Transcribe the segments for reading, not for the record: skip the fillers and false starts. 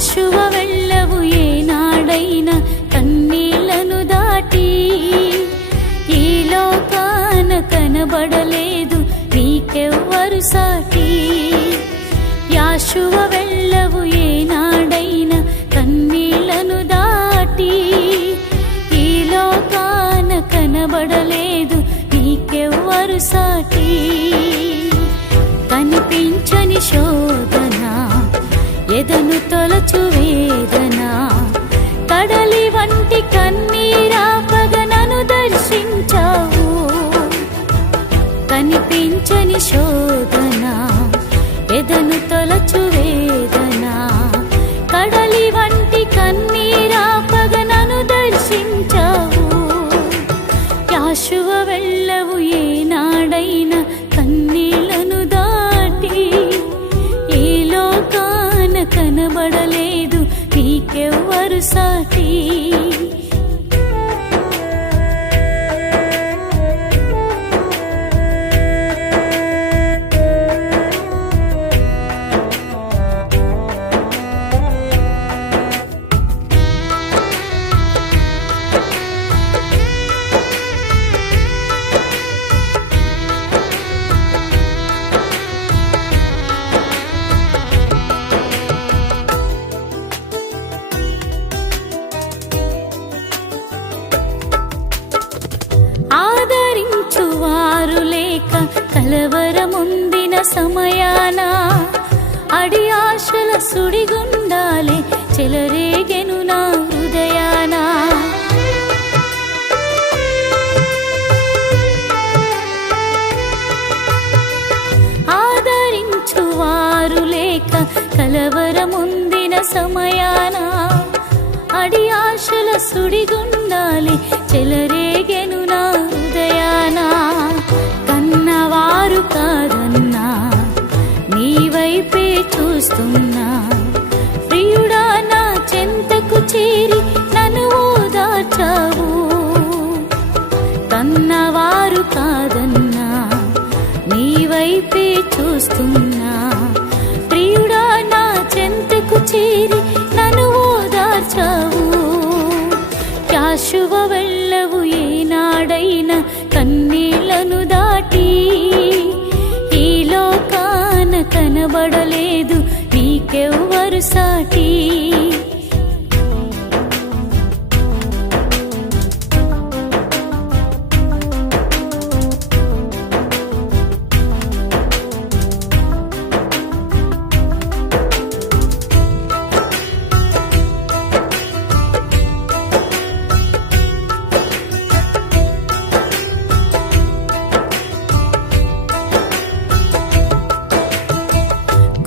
యాషువ వెళ్ళవు ఏనాడైనా కన్నీళ్లను దాటి, ఈ లోకాన కనబడలేదు నీకెవ్వరు సాటి. యాషువ వెళ్ళవు ఏనాడైనా కన్నీళ్లను దాటి, ఈ లోకాన కనబడలేదు నీకెవ్వరు సాటి. కనిపించని శోధన, ఎదను తొలచు వేదన, కడలి వంటి కన్నీరాపగ నన్ను దర్శించావు. కనిపించని శోధన, ఎదను తొలచు వేదన, కడలి వంటి కన్నీరాపగ నన్ను దర్శించావు. యాషువ వెళ్ళవు ఏనాడైనా కన్నీళ్లను దాటి, ఈ లోకాన కనబడలేదు నీకెవ్వరు సాటి. ఆదరించువారు లేక కలవరముందిన సమయాన, అడి ఆశల సుడిగుండాలే చెలరేగెను నా హృదయాన. ఆదరించువారు లేక కలవరముందిన సమయాన, అడి ఆశల సుడిగుండాలే చెలరేగెను నా హృదయాన. కన్నవారు కాదన్నా నీ వైపే చూస్తున్నా, ప్రియుడా నా చెంతకు చేరి నన్ను ఓదార్చావు. కన్నవారు కాదన్నా నీ వైపే చూస్తున్నా, ప్రియుడా నా చెంతకు చేరి నన్ను ఓదార్చావు. యాషువ వెళ్ళవు ఏనాడైనా కన్నీళ్లను దాటి, ఈ లోకాన కనబడలేదు నీకెవ్వరు సాటి.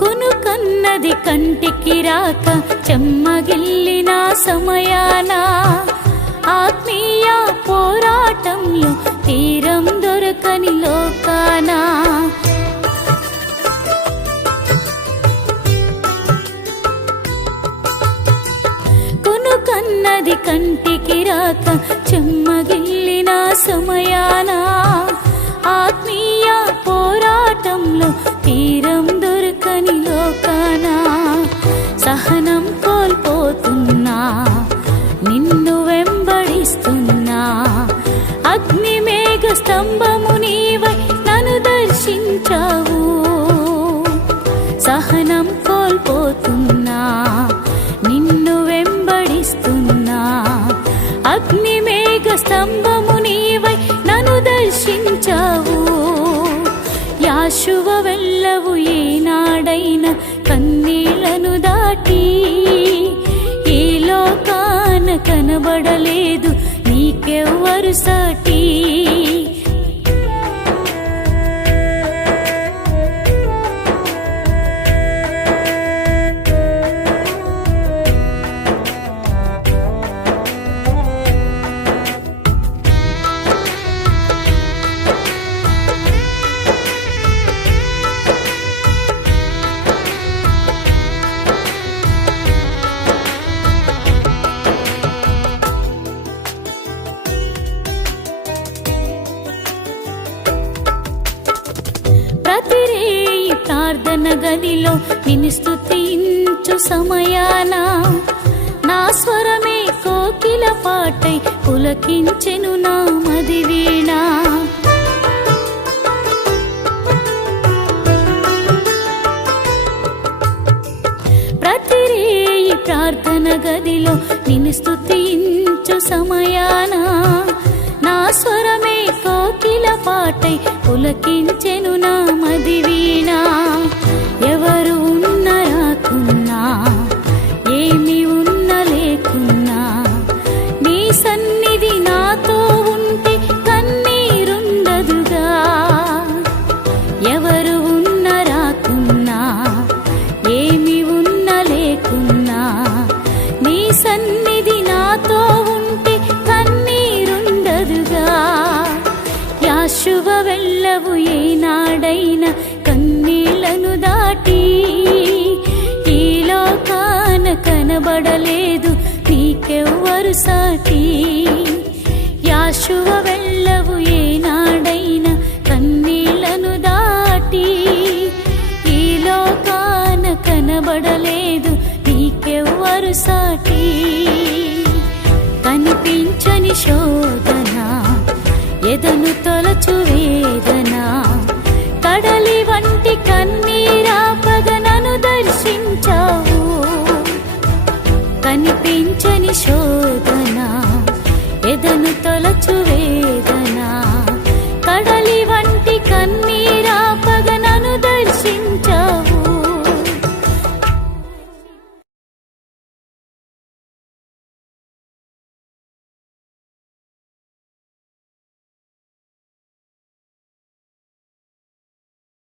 కొనుకన్నది కంటికి రాక చెమ్మగిల్లిన సమయాన, ఆత్మీయ పోరాటంలో తీరం దొరకని లోకాన. కొనుకన్నది కంటికి రాక చెమ్మగిల్లిన సమయాన, ఆత్మీయ పోరాటంలో తీరం దొరకని లోకాన. సహనం కోల్పోతున్నా, నిన్ను వెంబడిస్తున్నా, అగ్ని మేఘ స్తంభము నీవై నన్ను దర్శించావు. సహనం కోల్పోతున్నా, నిన్ను వెంబడిస్తున్నా, అగ్ని మేఘ స్తంభము నీవై నన్ను దర్శించావు. యాషువ వెళ్ళవు ఏనాడైనా కన్నీళ్లను దాటి, ఈ లోకాన కనబడలేదు నీకెవ్వరు సాటి. ప్రార్థన గదిలో నిన్ను స్తుతించు సమయాన నా స్వరమే కోకిల పాటై పులకించెను నా మది వీణ. ప్రతిరేయి ప్రార్థన గదిలో నిన్ను స్తుతించు సమయాన నా స్వరమే కోకిల పాటై పులకించెను నా మది వీణ. ఎవరు ఉన్న రాకున్నా ఏమి ఉన్న లేకున్నా నీ సన్నిధి నాతో ఉంటే కన్నీరుండదుగా. ఎవరు ఉన్న రాకున్నా ఏమి ఉన్న లేకున్నా నీ సన్నిధి నాతో ఉంటే కన్నీరుండదుగా. యాషువ వెళ్ళవు ఏనాడైనా కన్నీళ్లను దాటి, ఈ లోకాన కనబడలేదు నీకెవ్వరు సాటి. యాషువ వెళ్ళవు ఏనాడైనా కన్నీళ్లను దాటి, ఈ లోకాన కనబడలేదు నీకెవ్వరు సాటి. కనిపించని శోధన ఎదను తొలచు వేదన, కడలివ